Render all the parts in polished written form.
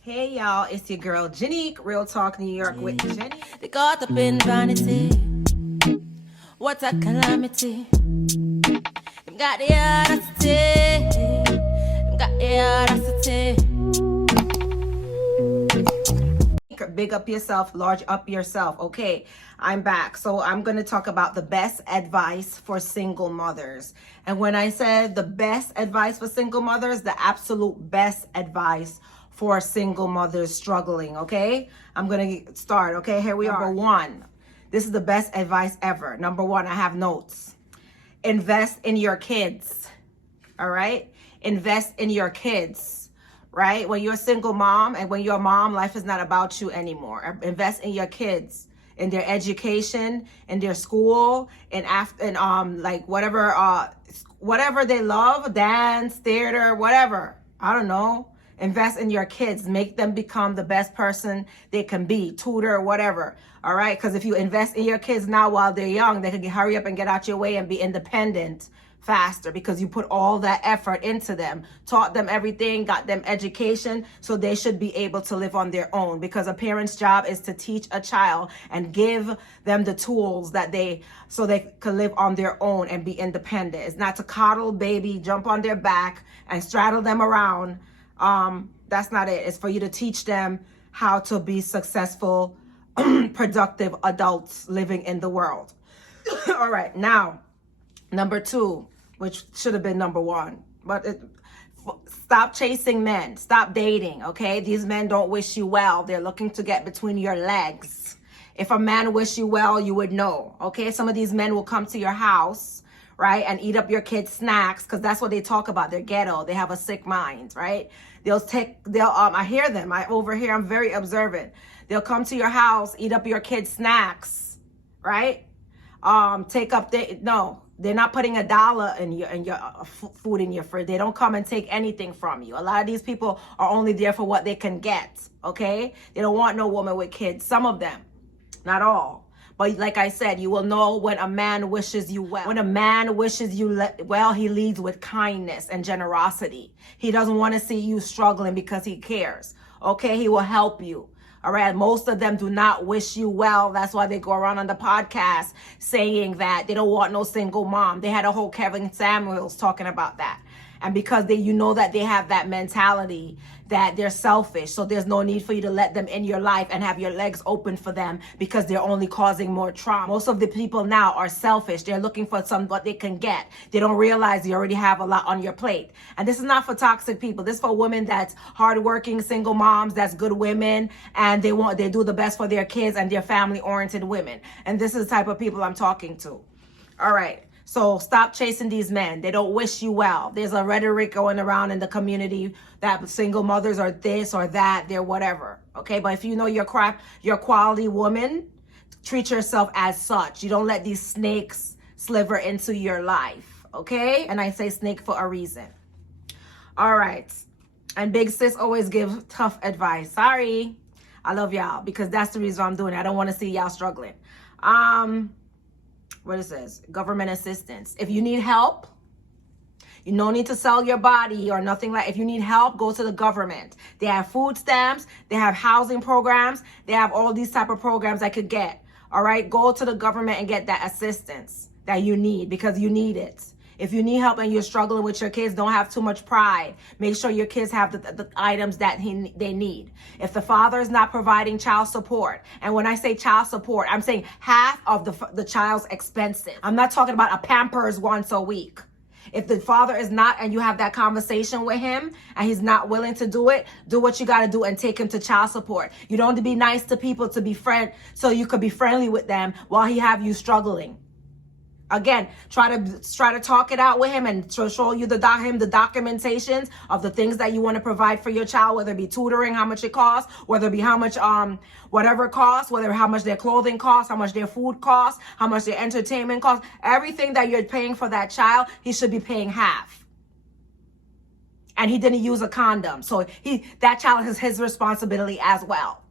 Hey y'all, it's your girl Janique, Real Talk New York with Jenny. They caught up in vanity. What a calamity. Them got the audacity. Them got the audacity. Big up yourself, large up yourself. Okay, I'm back. So I'm going to talk about the best advice for single mothers. And when I said the best advice for single mothers, the absolute best advice for single mothers struggling. Okay, I'm going to start. Okay, here we are. Number one, this is the best advice ever. Number one, I have notes. Invest in your kids. All right, invest in your kids. Right? When you're a single mom and when you're a mom, life is not about you anymore. Invest in your kids, in their education, in their school, and like whatever they love, dance, theater, whatever. I don't know. Invest in your kids. Make them become the best person they can be. Tutor, whatever. All right? Because if you invest in your kids now while they're young, they can hurry up and get out your way and be independent faster because you put all that effort into them, taught them everything, got them education, so they should be able to live on their own, because a parent's job is to teach a child and give them the tools that so they can live on their own and be independent. It's not to coddle baby, jump on their back and straddle them around. That's not it. It's for you to teach them how to be successful, productive adults living in the world. All right, now number two, which should have been number one, but stop chasing men. Stop dating, okay? These men don't wish you well. They're looking to get between your legs. If a man wish you well, you would know, okay? Some of these men will come to your house, right, and eat up your kids' snacks, because that's what they talk about. They're ghetto. They have a sick mind, right? I hear them. I'm very observant. They'll come to your house, eat up your kids' snacks, right? They're not putting $1 in your food in your fridge. They don't come and take anything from you. A lot of these people are only there for what they can get, okay? They don't want no woman with kids. Some of them, not all. But like I said, you will know when a man wishes you well. When a man wishes you well, he leads with kindness and generosity. He doesn't want to see you struggling because he cares, okay? He will help you. All right. Most of them do not wish you well. That's why they go around on the podcast saying that they don't want no single mom. They had a whole Kevin Samuels talking about that. And because you know that they have that mentality that they're selfish. So there's no need for you to let them in your life and have your legs open for them, because they're only causing more trauma. Most of the people now are selfish. They're looking for what they can get. They don't realize you already have a lot on your plate. And this is not for toxic people. This is for women that's hardworking, single moms, that's good women, and they do the best for their kids, and they're family oriented women. And this is the type of people I'm talking to. All right. So stop chasing these men. They don't wish you well. There's a rhetoric going around in the community that single mothers are this or that, they're whatever. Okay, but if you know your quality woman, treat yourself as such. You don't let these snakes sliver into your life. Okay, and I say snake for a reason. All right, and big sis always give tough advice. Sorry, I love y'all, because that's the reason I'm doing it. I don't want to see y'all struggling. What it says, government assistance. If you need help, you no need to sell your body or nothing like. If you need help, go to the government. They have food stamps, they have housing programs, they have all these type of programs I could get. All right, go to the government and get that assistance that you need, because you need it. If you need help and you're struggling with your kids, don't have too much pride. Make sure your kids have the items that they need. If the father is not providing child support, and when I say child support, I'm saying half of the child's expenses. I'm not talking about a Pampers once a week. If the father is not, and you have that conversation with him and he's not willing to do it, do what you got to do and take him to child support. You don't have to be nice to people to be so you could be friendly with them while he have you struggling. Again, try to talk it out with him and show you the documentations of the things that you want to provide for your child, whether it be tutoring, how much it costs, whether it be how much whatever it costs, how much their clothing costs, how much their food costs, how much their entertainment costs. Everything that you're paying for that child, he should be paying half. And he didn't use a condom, so that child is his responsibility as well.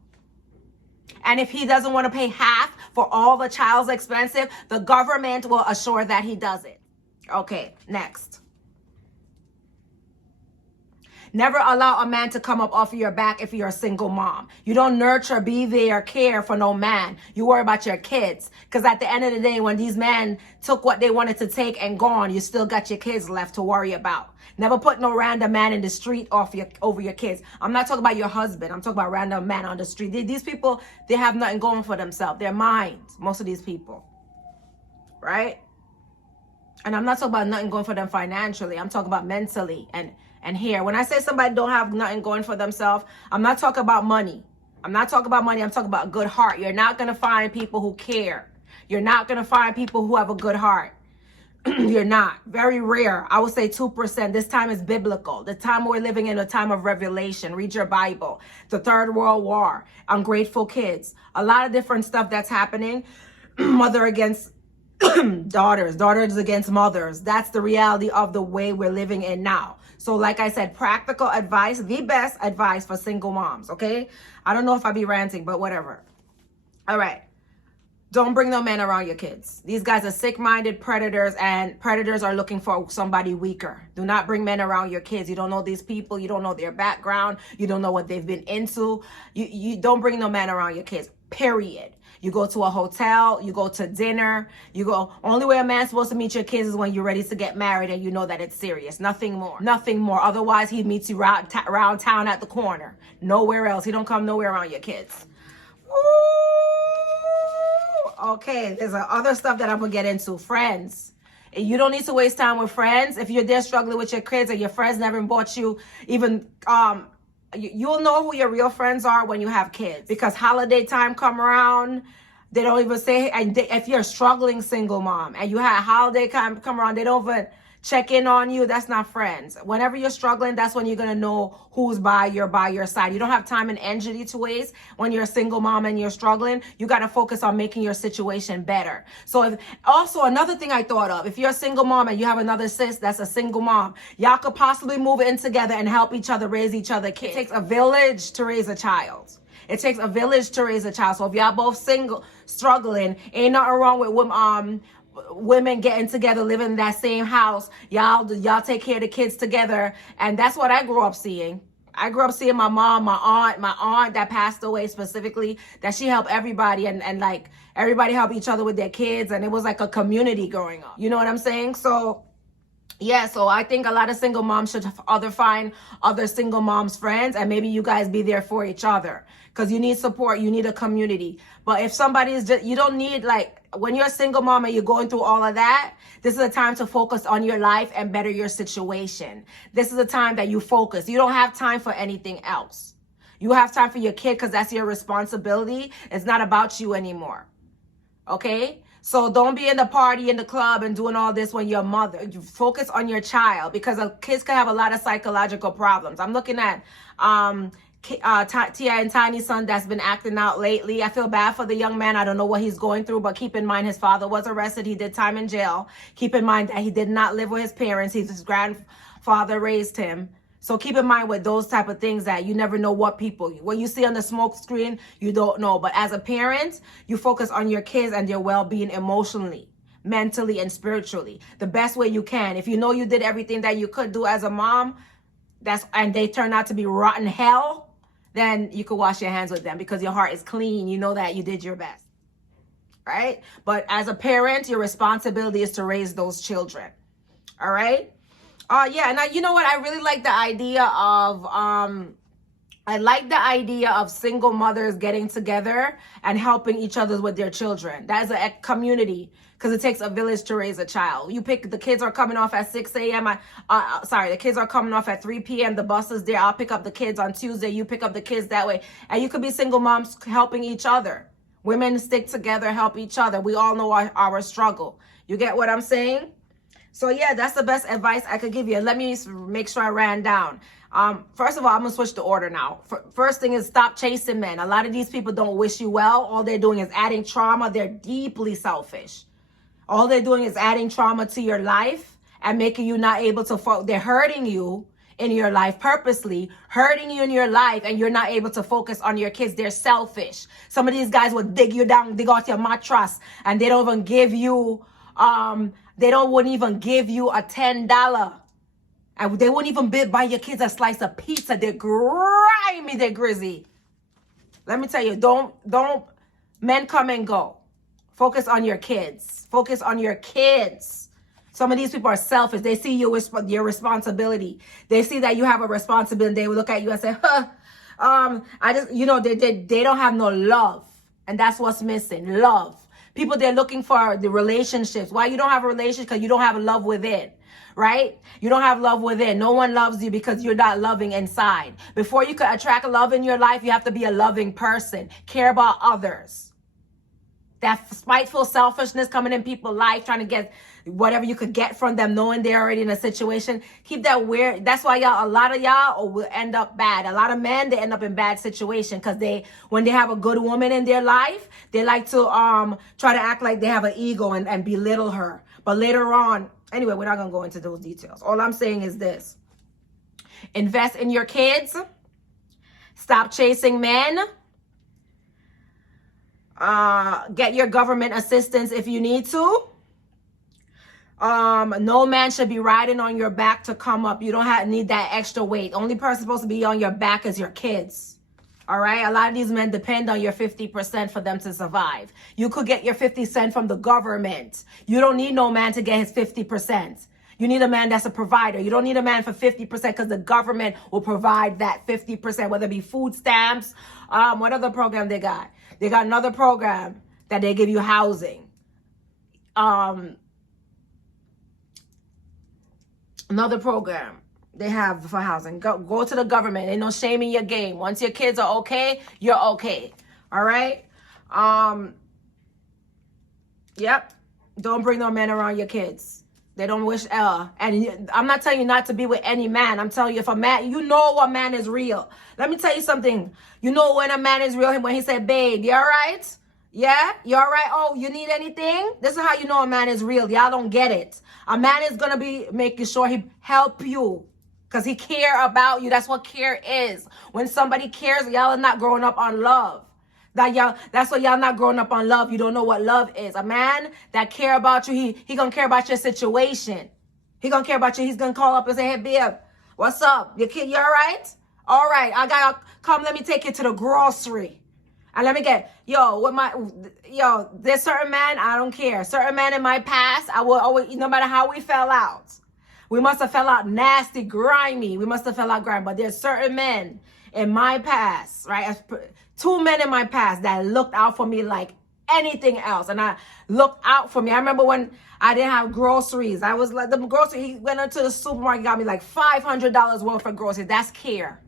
And if he doesn't want to pay half for all the child's expenses, the government will assure that he does it. Okay, next. Never allow a man to come up off of your back if you're a single mom. You don't nurture, be there, care for no man. You worry about your kids. Because at the end of the day, when these men took what they wanted to take and gone, you still got your kids left to worry about. Never put no random man in the street over your kids. I'm not talking about your husband. I'm talking about random man on the street. These people, they have nothing going for themselves. They're minds, most of these people. Right? And I'm not talking about nothing going for them financially. I'm talking about mentally and here. When I say somebody don't have nothing going for themselves, I'm not talking about money. I'm not talking about money. I'm talking about a good heart. You're not going to find people who care. You're not going to find people who have a good heart. You're not. Very rare. I would say 2%. This time is biblical. The time we're living in, a time of revelation. Read your Bible. The Third World War. Ungrateful kids. A lot of different stuff that's happening. Mother against daughters. Daughters against mothers. That's the reality of the way we're living in now. So like I said, practical advice. The best advice for single moms. Okay? I don't know if I be ranting, but whatever. All right. Don't bring no men around your kids. These guys are sick-minded predators, and predators are looking for somebody weaker. Do not bring men around your kids. You don't know these people. You don't know their background. You don't know what they've been into. You don't bring no men around your kids, period. You go to a hotel, you go to dinner, you go, only way a man's supposed to meet your kids is when you're ready to get married and you know that it's serious. Nothing more. Nothing more. Otherwise, he meets you around town at the corner. Nowhere else. He don't come nowhere around your kids. Okay, there's other stuff that I'm gonna get into. Friends. You don't need to waste time with friends. If you're there struggling with your kids and your friends never bought you even you'll know who your real friends are when you have kids, because holiday time come around, they don't even say, and if you're a struggling single mom and you had holiday time come around, they don't even check in on you. That's not friends. Whenever you're struggling, that's when you're going to know who's by your side. You don't have time and energy to waste when you're a single mom and you're struggling. You got to focus on making your situation better. So also another thing I thought of, if you're a single mom and you have another sis that's a single mom, y'all could possibly move in together and help each other raise each other kids. It takes a village to raise a child. It takes a village to raise a child. So if y'all both single, struggling, ain't nothing wrong with women getting together, living in that same house. Y'all take care of the kids together. And that's what I grew up seeing. I grew up seeing my mom, my aunt that passed away specifically, that she helped everybody and like everybody helped each other with their kids. And it was like a community growing up. You know what I'm saying? So yeah, so I think a lot of single moms should find other single moms friends, and maybe you guys be there for each other, because you need support, you need a community. But if somebody is just, you don't need, like, when you're a single mom and you're going through all of that, this is a time to focus on your life and better your situation. This is a time that you focus. You don't have time for anything else. You have time for your kid because that's your responsibility. It's not about you anymore. Okay? So don't be in the party, in the club, and doing all this when you're a mother. You focus on your child, because kids can have a lot of psychological problems. I'm looking at Tia and Tiny's son that's been acting out lately. I feel bad for the young man. I don't know what he's going through, but keep in mind his father was arrested. He did time in jail. Keep in mind that he did not live with his parents. His grandfather raised him. So keep in mind with those type of things that you never know what you see on the smoke screen, you don't know. But as a parent, you focus on your kids and their well-being emotionally, mentally, and spiritually the best way you can. If you know you did everything that you could do as a mom, and they turn out to be rotten hell, then you could wash your hands with them because your heart is clean. You know that you did your best, right? But as a parent, your responsibility is to raise those children. All right? Yeah, and you know what? I really like the idea of single mothers getting together and helping each other with their children. That is a community, because it takes a village to raise a child. The kids are coming off at 6 a.m. The kids are coming off at 3 p.m. The bus is there. I'll pick up the kids on Tuesday. You pick up the kids that way. And you could be single moms helping each other. Women stick together, help each other. We all know our struggle. You get what I'm saying? So yeah, that's the best advice I could give you. Let me make sure I ran down. First of all, I'm gonna switch the order now. First thing is stop chasing men. A lot of these people don't wish you well. All they're doing is adding trauma. They're deeply selfish. All they're doing is adding trauma to your life and making you not able to they're hurting you in your life, purposely hurting you in your life, and you're not able to focus on your kids. They're selfish. Some of these guys will dig you down, dig out your mattress, and they don't even give you wouldn't even give you a $10. And they won't even buy your kids a slice of pizza. They're grimy, they're grizzy. Let me tell you, don't, men come and go. Focus on your kids. Focus on your kids. Some of these people are selfish. They see you with your responsibility. They see that you have a responsibility. They will look at you and say, they don't have no love. And that's what's missing, love. People, they're looking for the relationships. Why you don't have a relationship? Because you don't have love within, right? You don't have love within. No one loves you because you're not loving inside. Before you could attract love in your life, you have to be a loving person. Care about others. That spiteful selfishness coming in people's life, trying to get whatever you could get from them, knowing they're already in a situation. Keep that weird. That's why a lot of y'all will end up bad. A lot of men, they end up in bad situation because when they have a good woman in their life, they like to try to act like they have an ego and belittle her. But later on, anyway, we're not going to go into those details. All I'm saying is this. Invest in your kids. Stop chasing men. Get your government assistance if you need to. No man should be riding on your back to come up. You don't need that extra weight. Only person supposed to be on your back is your kids. All right. A lot of these men depend on your 50% for them to survive. You could get your 50 cents from the government. You don't need no man to get his 50%. You need a man that's a provider. You don't need a man for 50% because the government will provide that 50%, whether it be food stamps. What other program they got? They got another program that they give you housing. Another program they have for housing. Go to the government. Ain't no shame in your game. Once your kids are okay, you're okay. All right? Yep. Don't bring no men around your kids. They don't wish and I'm not telling you not to be with any man. I'm telling you, if a man, you know a man is real. Let me tell you something. You know when a man is real, when he said, babe, you all right? Yeah? You all right? Oh, you need anything? This is how you know a man is real. Y'all don't get it. A man is going to be making sure he help you because he care about you. That's what care is. When somebody cares, y'all are not growing up on love. That's why y'all not growing up on love. You don't know what love is. A man that care about you, he gonna care about your situation. He gonna care about you. He's gonna call up and say, hey, babe, what's up? Your kid, you all right? All right, I gotta come. Let me take you to the grocery. And let me get, there's certain man, I don't care. Certain man in my past, I will always, no matter how we fell out. We must have fell out nasty, grimy. We must have fell out grimy. But there's certain men in my past, right? 2 men in my past that looked out for me like anything else. And I looked out for me. I remember when I didn't have groceries. I was like, he went into the supermarket, got me like $500 worth of groceries. That's care.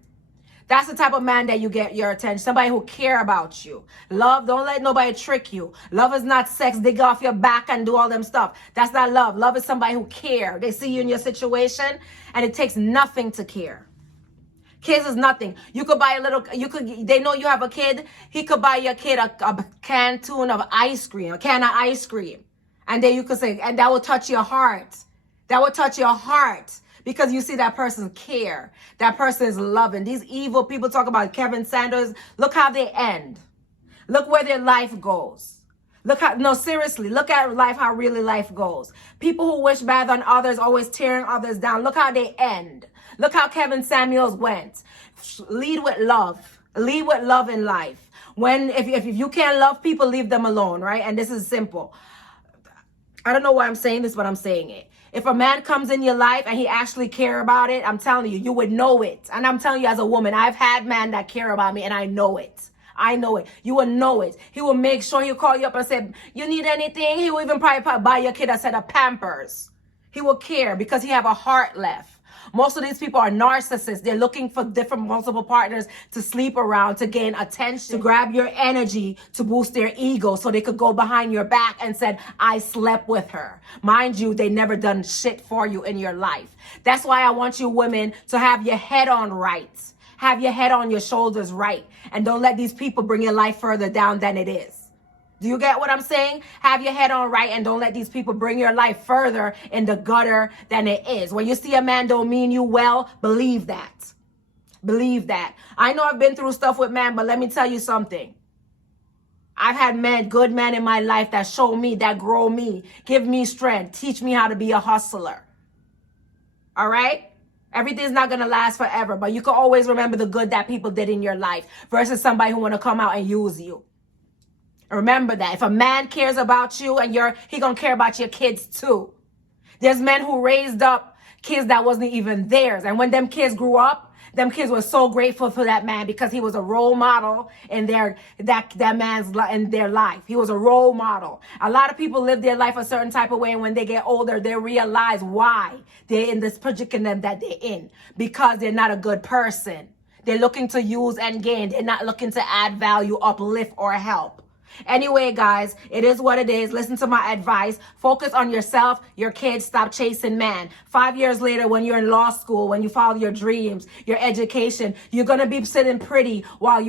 That's the type of man that you get your attention. Somebody who care about you. Love, don't let nobody trick you. Love is not sex, dig off your back and do all them stuff. That's not love. Love is somebody who care. They see you in your situation and it takes nothing to care. Kids is nothing. You could buy they know you have a kid. He could buy your kid a can of ice cream, a can of ice cream. And then you could say, and that will touch your heart. That will touch your heart because you see that person care. That person is loving. These evil people talk about Kevin Sanders. Look how they end. Look where their life goes. Seriously, look at life, how really life goes. People who wish bad on others, always tearing others down. Look how they end. Look how Kevin Samuels went. Lead with love. Lead with love in life. If you can't love people, leave them alone, right? And this is simple. I don't know why I'm saying this, but I'm saying it. If a man comes in your life and he actually care about it, I'm telling you, you would know it. And I'm telling you as a woman, I've had men that care about me and I know it. I know it. You will know it. He will make sure he'll call you up and say, you need anything? He will even probably buy your kid a set of Pampers. He will care because he have a heart left. Most of these people are narcissists. They're looking for multiple partners to sleep around, to gain attention, to grab your energy, to boost their ego so they could go behind your back and said, I slept with her. Mind you, they never done shit for you in your life. That's why I want you women to have your head on right. Have your head on your shoulders right. And don't let these people bring your life further down than it is. Do you get what I'm saying? Have your head on right and don't let these people bring your life further in the gutter than it is. When you see a man don't mean you well, believe that. Believe that. I know I've been through stuff with men, but let me tell you something. I've had good men in my life that show me, that grow me, give me strength, teach me how to be a hustler. All right? Everything's not going to last forever, but you can always remember the good that people did in your life versus somebody who want to come out and use you. Remember that. If a man cares about you and he going to care about your kids too. There's men who raised up kids that wasn't even theirs. And when them kids grew up, them kids were so grateful for that man because he was a role model in that man's in their life. He was a role model. A lot of people live their life a certain type of way, and when they get older, they realize why they're in this predicament that they're in, because they're not a good person. They're looking to use and gain. They're not looking to add value, uplift, or help. Anyway, guys, it is what it is. Listen to my advice. Focus on yourself, your kids. Stop chasing man. 5 years later, when you're in law school, when you follow your dreams, your education, you're going to be sitting pretty while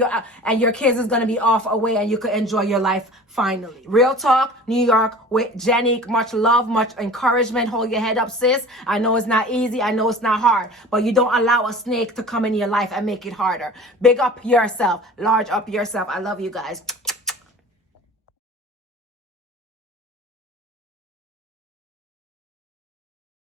and your kids is going to be off away, and you can enjoy your life finally. Real talk, New York with Jenny. Much love, much encouragement. Hold your head up, sis. I know it's not easy. I know it's not hard, but you don't allow a snake to come in your life and make it harder. Big up yourself. Large up yourself. I love you guys.